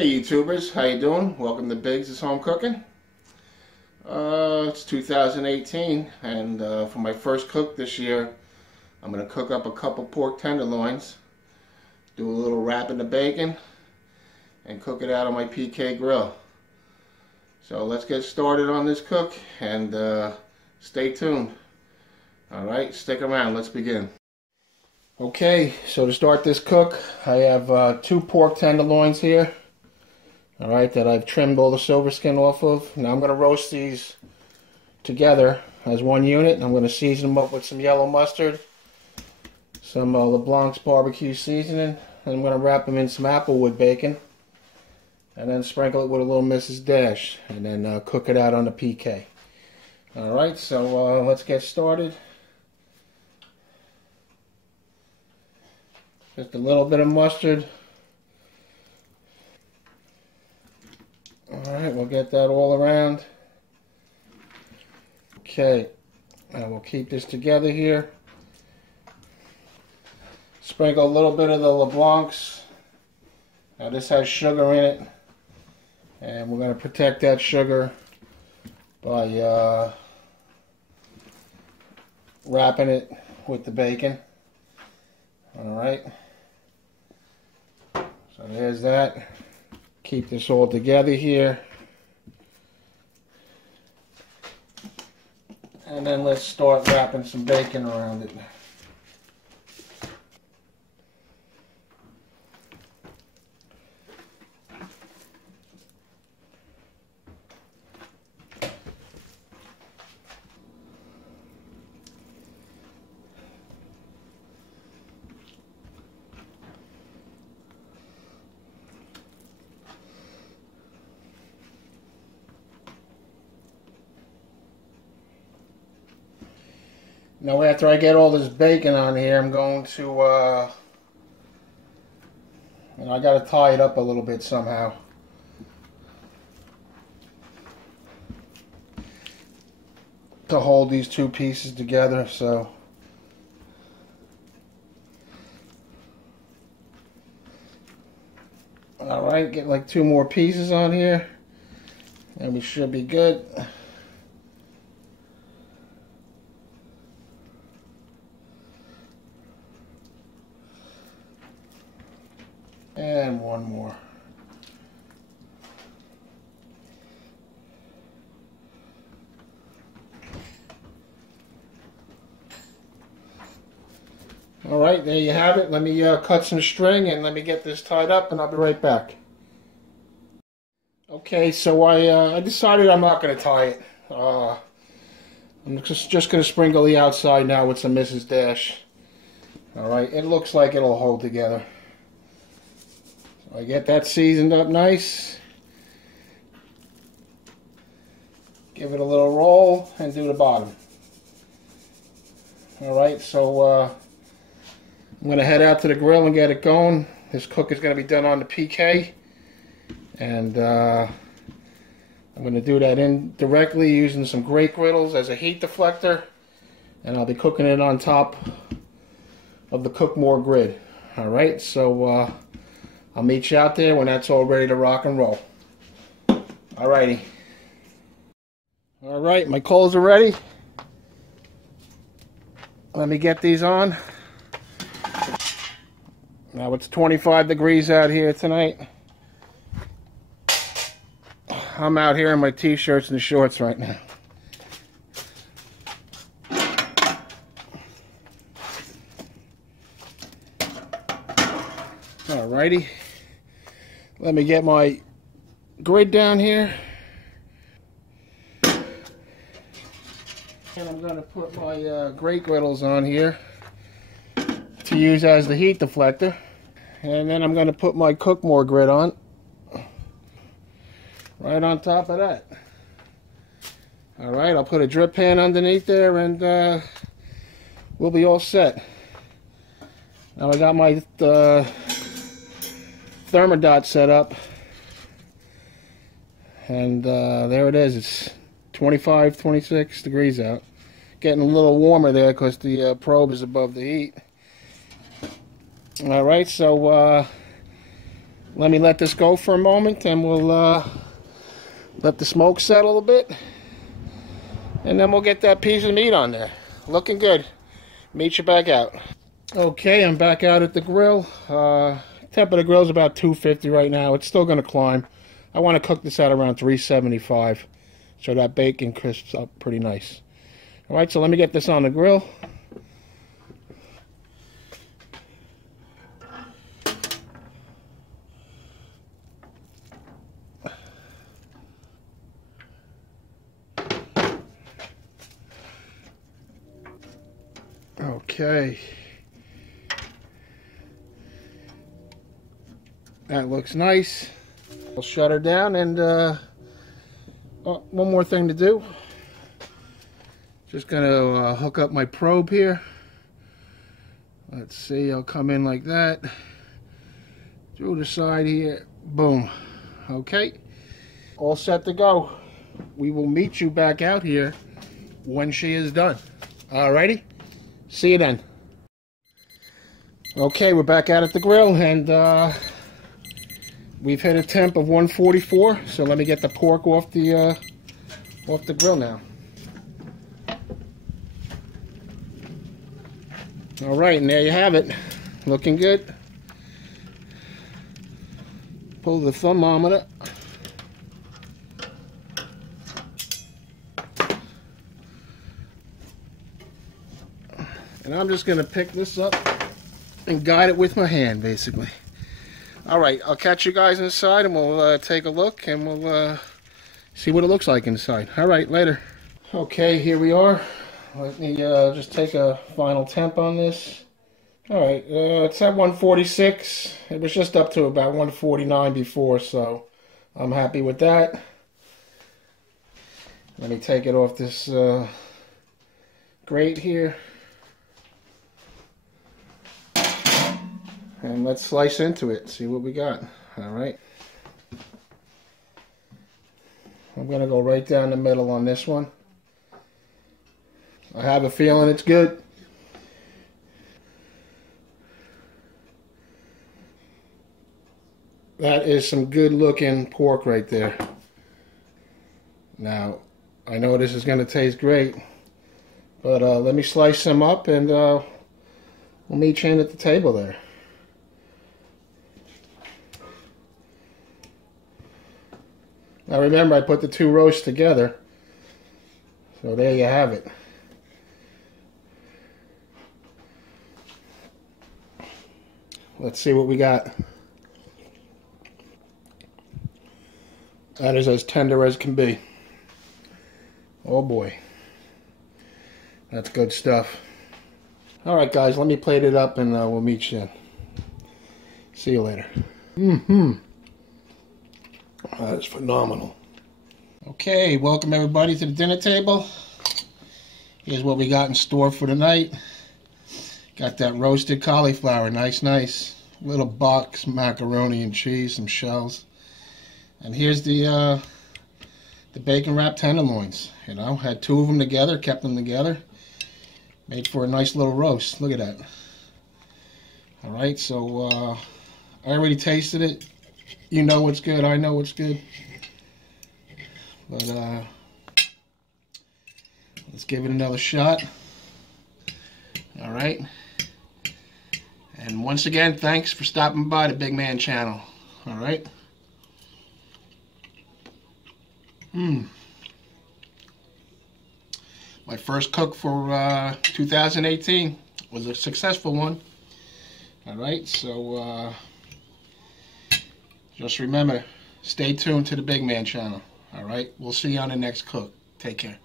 Hey YouTubers, how you doing? Welcome to Biggs' Home Cooking. It's 2018 and for my first cook this year I'm going to cook up a couple pork tenderloins, do a little wrap in the bacon and cook it out on my PK grill. So let's get started on this cook and stay tuned. Alright, stick around, let's begin. Okay, so to start this cook I have 2 pork tenderloins here. Alright, that I've trimmed all the silver skin off of. Now I'm going to roast these together as one unit. And I'm going to season them up with some yellow mustard, some LeBlanc's barbecue seasoning, and I'm going to wrap them in some applewood bacon, and then sprinkle it with a little Mrs. Dash, and then cook it out on the PK. Alright, so let's get started. Just a little bit of mustard. Alright, we'll get that all around. Okay, and we'll keep this together here. Sprinkle a little bit of the LeBlanc's. Now this has sugar in it, and we're going to protect that sugar by wrapping it with the bacon. Alright, so there's that. Keep this all together here. And then let's start wrapping some bacon around it. Now after I get all this bacon on here, I'm going to, I got to tie it up a little bit somehow. To hold these 2 pieces together, so. Alright, get like 2 more pieces on here, and we should be good. And 1 more. Alright, there you have it. Let me cut some string and let me get this tied up and I'll be right back. Okay, so I decided I'm not going to tie it. I'm just going to sprinkle the outside now with some Mrs. Dash. Alright, it looks like it'll hold together. I get that seasoned up nice. Give it a little roll and do the bottom. Alright, so I'm going to head out to the grill and get it going. This cook is going to be done on the PK. And I'm going to do that indirectly using some GrateGriddles as a heat deflector. And I'll be cooking it on top of the Cook More grid. Alright, so I'll meet you out there when that's all ready to rock and roll. Alrighty. Alright, my coals are ready. Let me get these on. Now it's 25 degrees out here tonight. I'm out here in my t-shirts and shorts right now. Alrighty. Let me get my grid down here. And I'm going to put my GrateGriddles on here to use as the heat deflector. And then I'm going to put my Cook More grid on. Right on top of that. Alright, I'll put a drip pan underneath there and we'll be all set. Now I got my thermodot set up, and there it is. It's 25, 26 degrees out. Getting a little warmer there because the probe is above the heat. Alright, so Let me let this go for a moment, and we'll let the smoke settle a bit, and then we'll get that piece of meat on there. Looking good. Meet you back out. Okay, I'm back out at the grill. Temp of the grill is about 250 right now. It's still going to climb. I want to cook this at around 375, so that bacon crisps up pretty nice. All right, so let me get this on the grill. Okay. That looks nice. I'll shut her down, and one more thing to do. Just gonna hook up my probe here. Let's see, I'll come in like that. Through the side here. Boom. Okay. All set to go. We will meet you back out here when she is done. Alrighty? See you then. Okay, we're back out at the grill, and we've hit a temp of 144, so let me get the pork off the grill now. All right, and there you have it. Looking good. Pull the thermometer. And I'm just going to pick this up and guide it with my hand, basically. Alright, I'll catch you guys inside, and we'll take a look, and we'll see what it looks like inside. Alright, later. Okay, here we are. Let me just take a final temp on this. Alright, it's at 146. It was just up to about 149 before, so I'm happy with that. Let me take it off this grate here. And let's slice into it, see what we got. Alright. I'm going to go right down the middle on this one. I have a feeling it's good. That is some good looking pork right there. Now, I know this is going to taste great, but let me slice them up, and we'll meet you in at the table there. Now remember, I put the two roasts together, so there you have it. Let's see what we got. That is as tender as can be. Oh boy. That's good stuff. Alright guys, let me plate it up, and we'll meet you then. See you later. That is phenomenal. Okay, welcome everybody to the dinner table. Here's what we got in store for tonight. Got that roasted cauliflower, nice. Little box macaroni and cheese, some shells. And here's the bacon wrapped tenderloins. You know, had two of them together, kept them together. Made for a nice little roast. Look at that. Alright, so I already tasted it. You know what's good, I know what's good. But let's give it another shot. Alright. And once again, thanks for stopping by the Big Man channel. Alright. My first cook for 2018 was a successful one. Alright, so just remember, stay tuned to the Big Man channel. Alright, we'll see you on the next cook. Take care.